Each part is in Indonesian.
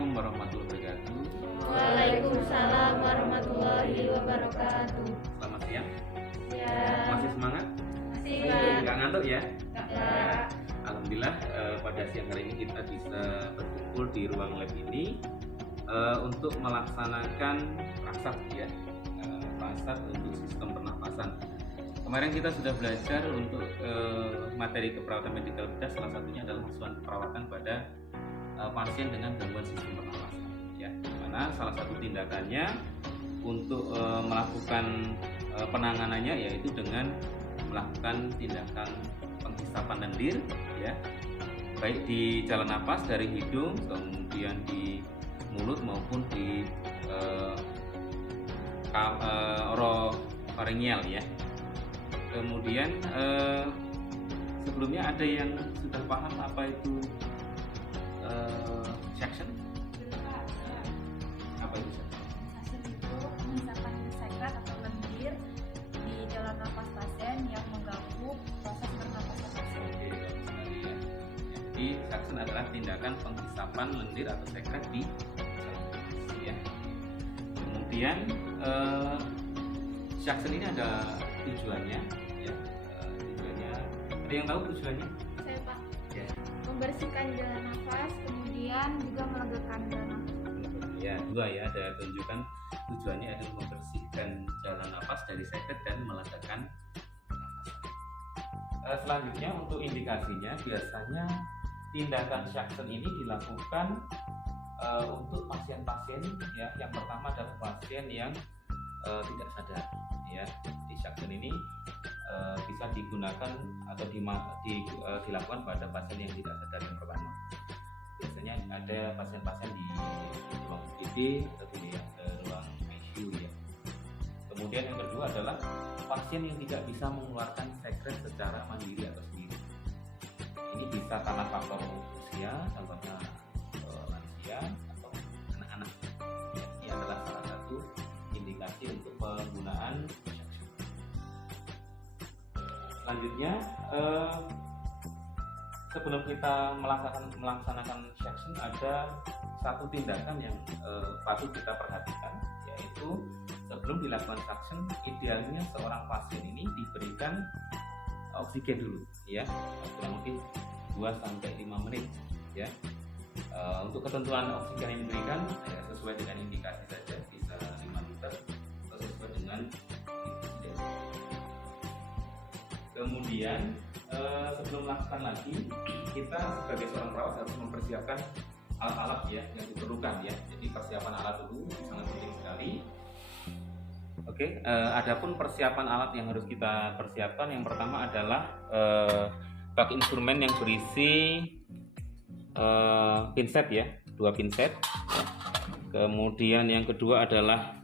Assalamualaikum warahmatullahi wabarakatuh. Waalaikumsalam warahmatullahi wabarakatuh. Selamat siang. Ya, Masih semangat? masih Nggak ngantuk ya? Kak. Alhamdulillah pada siang hari ini kita bisa berkumpul di ruang lab ini untuk melaksanakan prasat ya, prasat untuk sistem pernapasan. Kemarin kita sudah belajar untuk materi keperawatan medikal bedah, salah satunya adalah asuhan perawatan pada pasien dengan gangguan sistem pernapasan. Ya, mana salah satu tindakannya untuk melakukan penanganannya yaitu dengan melakukan tindakan penghisapan lendir, ya, baik di jalan napas dari hidung, kemudian di mulut maupun di orofaringial ya. Kemudian sebelumnya ada yang sudah paham apa itu suction? Apa itu suction? Suction itu penghisapan sekret atau lendir di jalan nafas pasien yang mengganggu proses pernapasan pasien. Oke, bagus sekali ya. Jadi suction adalah tindakan penghisapan lendir atau sekret di jalan napas ya. Kemudian suction ini ada tujuannya ya. Tujuannya ada yang tahu tujuannya? Saya Pak, Ya. membersihkan jalan nafas, kemudian juga melegakan jalan nafas. Ya, dua ya, ada tunjukkan tujuannya adalah membersihkan jalan napas dari sekret dan melegakan napas. Selanjutnya untuk indikasinya biasanya tindakan suction ini dilakukan untuk pasien-pasien ya. Yang pertama adalah pasien yang tidak sadar ya. Di suction ini bisa digunakan atau dilakukan pada pasien yang tidak sadar yang pertama. Biasanya ada pasien-pasien di ruang UGD atau di ruang ICU ya. Kemudian yang kedua adalah pasien yang tidak bisa mengeluarkan sekret secara mandiri atau sendiri. Ini bisa karena faktor usia, contohnya lansia atau anak-anak. Ya, ini adalah salah satu indikasi untuk penggunaan suction. Selanjutnya sebelum kita melaksanakan suction ada satu tindakan yang patut kita perhatikan, yaitu sebelum dilakukan suction idealnya seorang pasien ini diberikan oksigen dulu ya, kurang lebih 2-5 menit ya. Untuk ketentuan oksigen yang diberikan ya, sesuai dengan indikasi saja, bisa 5 liter atau sesuai dengan indikasi. Kemudian sebelum melakukan lagi, kita sebagai seorang perawat harus mempersiapkan alat-alat ya yang diperlukan ya. Jadi persiapan alat dulu sangat penting sekali. Oke, adapun persiapan alat yang harus kita persiapkan, yang pertama adalah bak instrumen yang berisi pinset ya, 2 pinset. Kemudian yang kedua adalah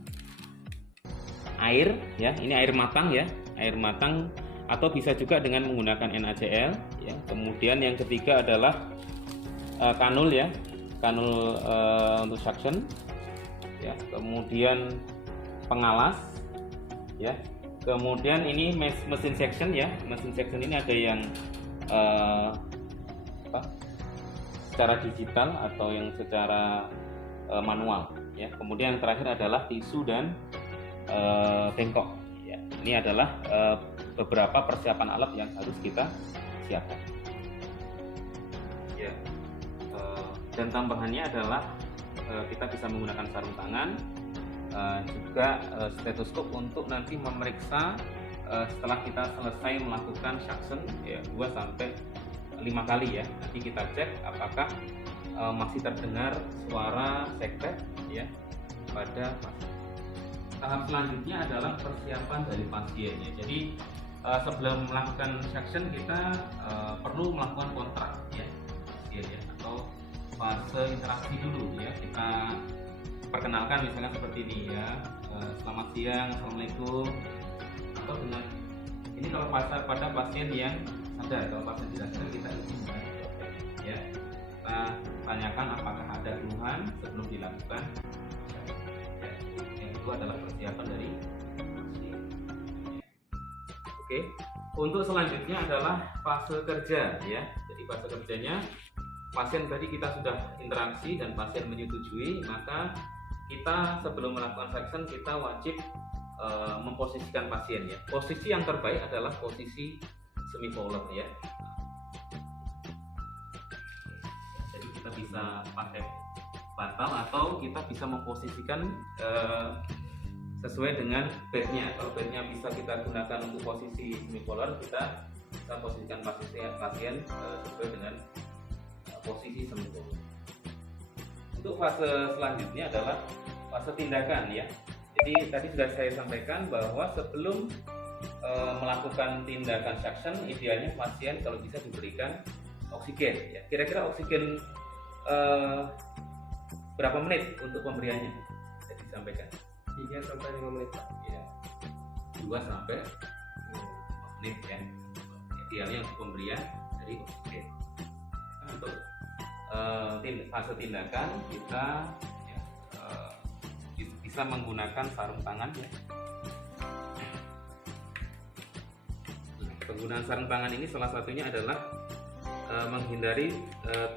air ya, ini air matang ya, air matang atau bisa juga dengan menggunakan NaCl ya. Kemudian yang ketiga adalah kanul ya, kanul untuk suction ya. Kemudian pengalas ya. Kemudian ini mesin suction ya, mesin suction ini ada yang secara digital atau yang secara manual ya. Kemudian yang terakhir adalah tisu dan bengkok ya. Ini adalah beberapa persiapan alat yang harus kita siapkan ya. Dan tambahannya adalah kita bisa menggunakan sarung tangan, juga stetoskop untuk nanti memeriksa setelah kita selesai melakukan suction ya, 2-5 kali ya. Nanti kita cek apakah masih terdengar suara sekret ya pada pasien. Tahap selanjutnya adalah persiapan dari pasiennya. Jadi sebelum melakukan suction kita perlu melakukan kontrak ya, pasien ya, atau fase interaksi dulu ya. Kita perkenalkan misalnya seperti ini ya, selamat siang, assalamualaikum, atau dengan ini kalau pada pasien yang sadar. Kalau pasien tidak sadar kita izin ya, kita tanyakan apakah ada keluhan sebelum dilakukan ya. Yang kedua adalah persiapan dari pasien ya. Oke, untuk selanjutnya adalah fase kerja ya. Jadi fase kerjanya pasien tadi kita sudah interaksi dan pasien menyetujui, maka kita sebelum melakukan suction kita wajib memposisikan pasien ya. Posisi yang terbaik adalah posisi semipolar ya. Jadi kita bisa pakai bantal atau kita bisa memposisikan sesuai dengan bednya. Kalau bednya bisa kita gunakan untuk posisi semipolar, kita bisa posisikan pasien sesuai dengan posisi semipolar. Untuk fase selanjutnya adalah fase tindakan ya. Jadi tadi sudah saya sampaikan bahwa sebelum melakukan tindakan suction, idealnya pasien kalau bisa diberikan oksigen ya. Kira-kira oksigen berapa menit untuk pemberiannya? Jadi disampaikan 3 sampai 5 menit Pak. ya, 2 sampai 5 menit ya. Idealnya untuk pemberian dari oksigen. Untuk fase tindakan kita ya, bisa menggunakan sarung tangan ya. Penggunaan sarung tangan ini salah satunya adalah menghindari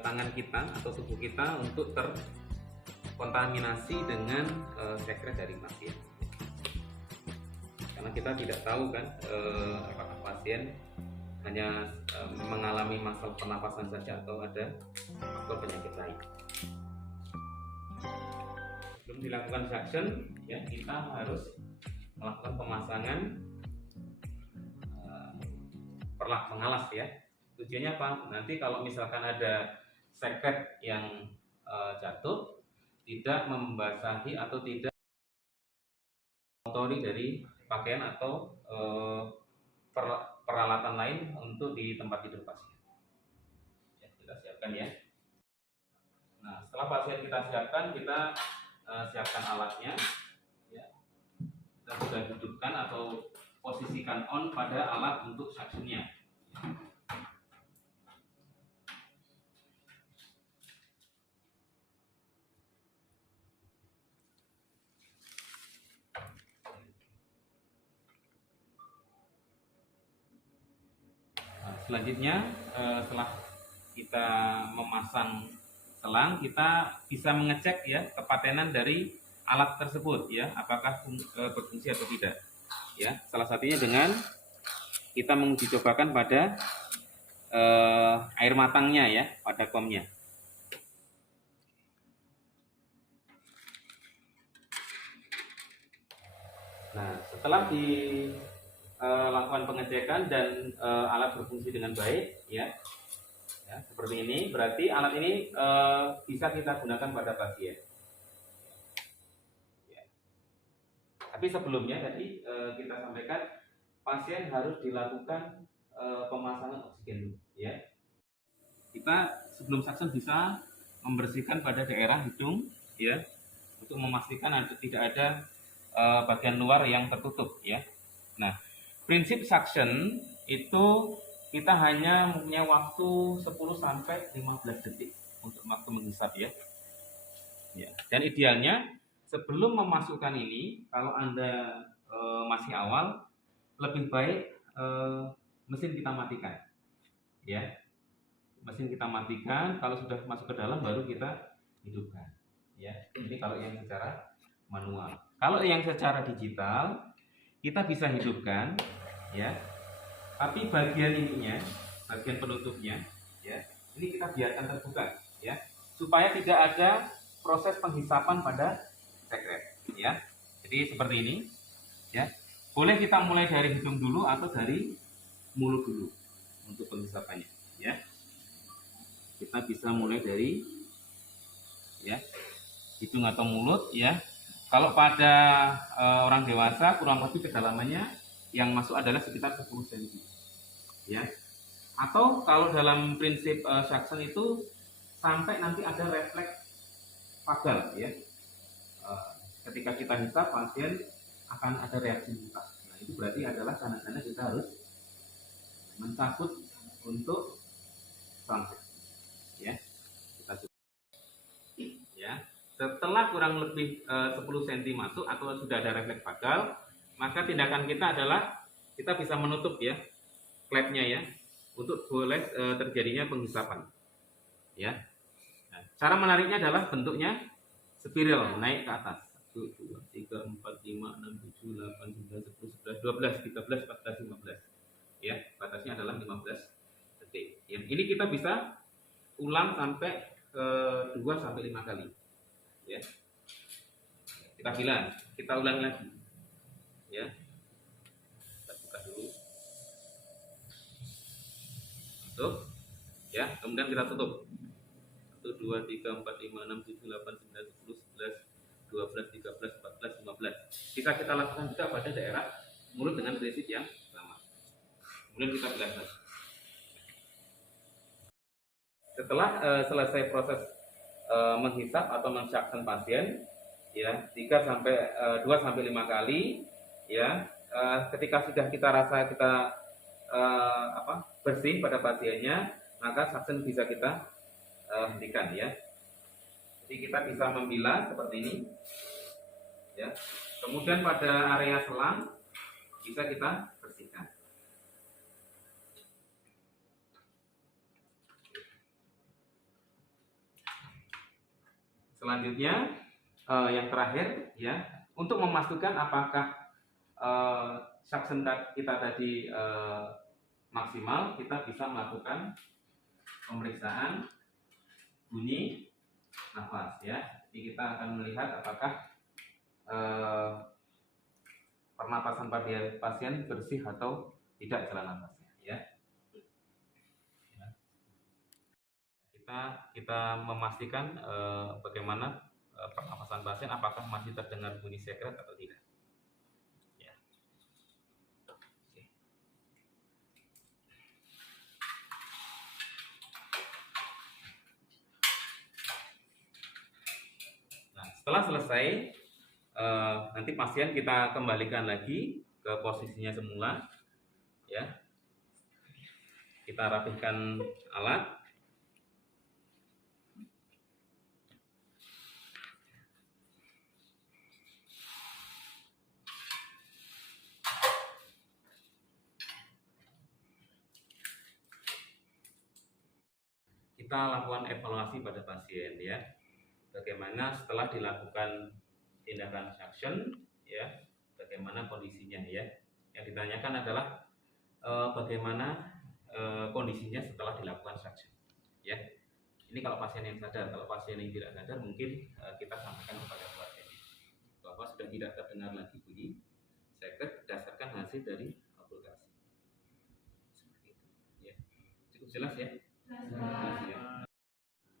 tangan kita atau tubuh kita untuk terkontaminasi dengan sekret dari pasien. Karena kita tidak tahu kan apakah pasien hanya mengalami masalah pernapasan saja atau ada faktor penyakit lain. Sebelum dilakukan suction ya, kita harus melakukan pemasangan perlak pengalas ya. Tujuannya apa? Nanti kalau misalkan ada sekret yang jatuh, tidak membasahi atau tidak mengotori dari pakaian atau peralatan lain untuk di tempat tidur pasien. Ya, kita siapkan ya. Nah, setelah pasien kita siapkan, kita siapkan alatnya. Ya. Kita sudah dudukkan atau posisikan on pada alat untuk suctionnya. Selanjutnya setelah kita memasang selang, kita bisa mengecek ya kepatenan dari alat tersebut ya, apakah berfungsi atau tidak ya. Salah satunya dengan kita menguji cobakan pada air matangnya ya, pada komnya. Nah, setelah dilakukan pengecekan dan alat berfungsi dengan baik ya, seperti ini, berarti alat ini bisa kita gunakan pada pasien ya. Tapi sebelumnya tadi kita sampaikan pasien harus dilakukan pemasangan oksigen dulu ya. Kita sebelum suction bisa membersihkan pada daerah hidung ya, untuk memastikan tidak ada bagian luar yang tertutup ya. Nah, prinsip suction itu kita hanya punya waktu 10 sampai 15 detik untuk waktu menghisap ya. Ya. Dan idealnya sebelum memasukkan ini, kalau Anda masih awal, lebih baik mesin kita matikan. Ya. Mesin kita matikan, kalau sudah masuk ke dalam baru kita hidupkan. Ya. Ini kalau yang secara manual. Kalau yang secara digital kita bisa hidupkan ya. Tapi bagian ininya, bagian penutupnya ya, ini kita biarkan terbuka ya, supaya tidak ada proses penghisapan pada sekret ya. Jadi seperti ini ya. Boleh kita mulai dari hidung dulu atau dari mulut dulu untuk penghisapannya ya. Kita bisa mulai dari ya hidung atau mulut ya. Kalau pada orang dewasa kurang lebih kedalamannya yang masuk adalah sekitar 10 cm ya. Atau kalau dalam prinsip suction itu sampai nanti ada refleks pagal ya. Ketika kita hisap, pasien akan ada reaksi muka. Nah, itu berarti adalah tanda-tanda kita harus mencabut untuk sampai ya. Kita coba ya. Setelah kurang lebih 10 cm masuk atau sudah ada refleks pagal, maka tindakan kita adalah kita bisa menutup ya klepnya ya, untuk boleh terjadinya penghisapan ya. Cara menariknya adalah bentuknya spiral, naik ke atas. 1, 2, 3, 4, 5, 6, 7, 8, 9, 10, 11, 12, 13, 14, 15. Ya, batasnya adalah 15 detik. Yang ini kita bisa ulang sampai 2 sampai 5 kali. Ya. Kita ulang lagi. Ya. Kita buka dulu. Masuk. Ya, kemudian kita tutup. 1, 2, 3, 4, 5, 6, 7, 8, 9, 10, 11, 12, 13, 14, 15. Kita lakukan juga pada daerah mulut dengan prinsip yang sama. Kemudian kita belah lagi. Setelah selesai proses menghisap atau mensyaksen pasien, ya 2 sampai 5 kali, ya ketika sudah kita rasa kita bersih pada pasiennya, maka saksen bisa kita hentikan, ya. Jadi kita bisa membilas seperti ini, ya. Kemudian pada area selang bisa kita bersihkan. Selanjutnya yang terakhir, ya, untuk memastikan apakah saksen kita tadi maksimal, kita bisa melakukan pemeriksaan bunyi nafas, ya. Jadi kita akan melihat apakah pernapasan pasien bersih atau tidak jalan nafasnya, ya. Kita memastikan bagaimana pernapasan pasien, apakah masih terdengar bunyi sekret atau tidak. Ya. Oke. Nah, setelah selesai, nanti pasien kita kembalikan lagi ke posisinya semula, ya. Kita rapihkan alat. Kita lakukan evaluasi pada pasien, ya. Bagaimana setelah dilakukan tindakan suction, ya, bagaimana kondisinya, ya. Yang ditanyakan adalah bagaimana kondisinya setelah dilakukan suction, ya. Ini kalau pasien yang sadar. Kalau pasien yang tidak sadar, mungkin kita sampaikan kepada keluarganya bahwa sudah tidak terdengar lagi bunyi sekret berdasarkan hasil dari okultasi. Seperti itu, ya. Cukup jelas, ya. Jelas, ya.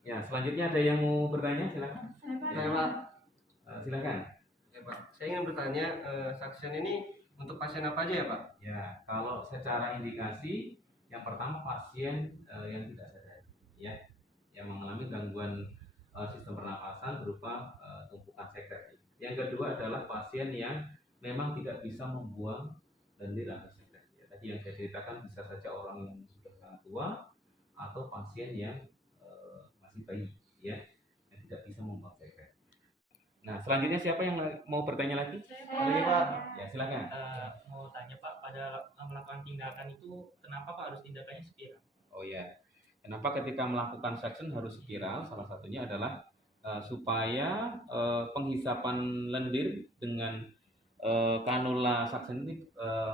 Ya, selanjutnya ada yang mau bertanya, silakan. Saya Pak. Silakan. Ya Pak, saya ingin bertanya, suction ini untuk pasien apa aja ya Pak? Ya, kalau secara indikasi, yang pertama pasien yang tidak sadar, ya, yang mengalami gangguan sistem pernapasan berupa tumpukan sekret. Yang kedua adalah pasien yang memang tidak bisa membuang lendir atau sekret. Ya, tadi yang saya ceritakan bisa saja orang yang sudah sangat tua atau pasien yang masih bayi, ya, yang tidak bisa membuang sekret. Nah, selanjutnya siapa yang mau bertanya lagi? Ini Pak. Ya, silakan. Mau tanya Pak, pada melakukan tindakan itu kenapa Pak harus tindakannya spiral? Oh ya, kenapa ketika melakukan suction harus spiral? Salah satunya adalah supaya penghisapan lendir dengan kanula suction ini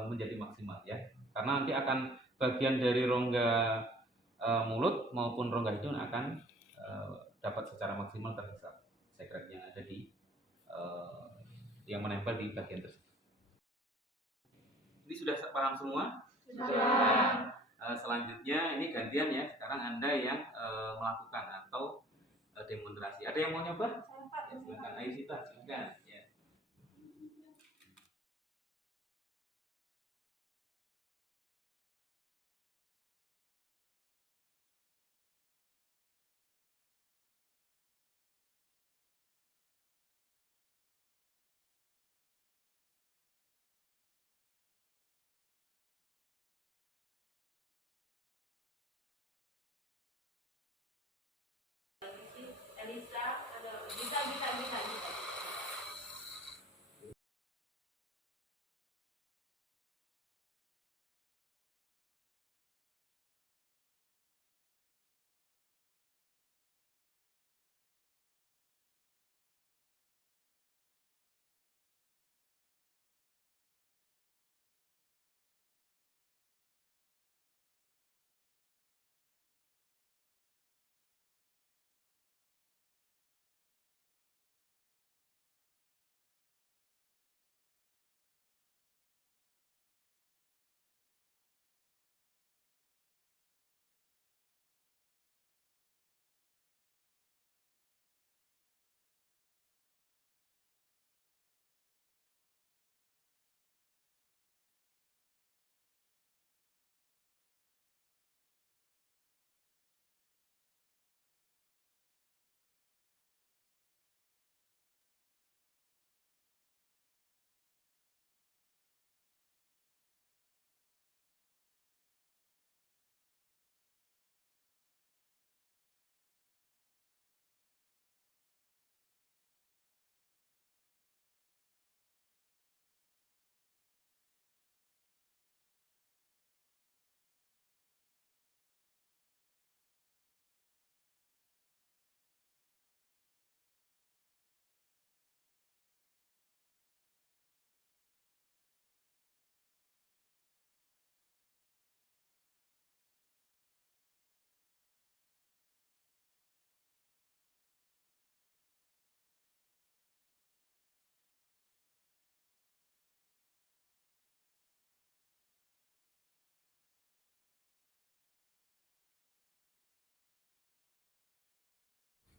menjadi maksimal, ya. Karena nanti akan bagian dari rongga mulut maupun rongga hidung akan dapat secara maksimal terhisap sekret yang ada di yang menempel di bagian tersebut. Ini sudah paham semua? Sudah. Selanjutnya ini gantian, ya. Sekarang Anda yang melakukan atau demonstrasi. Ada yang mau nyoba? Ya, silakan. Ayo Sita, silakan.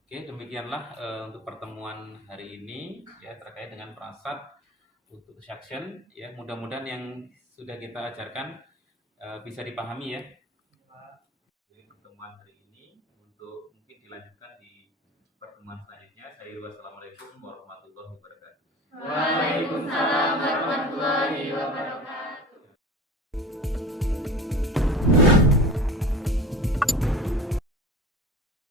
Oke, demikianlah untuk pertemuan hari ini ya terkait dengan prasat untuk suction ya. Mudah-mudahan yang sudah kita ajarkan bisa dipahami ya. Jadi pertemuan hari ini untuk mungkin dilanjutkan di pertemuan selanjutnya. Wassalamualaikum warahmatullahi wabarakatuh. Waalaikumsalam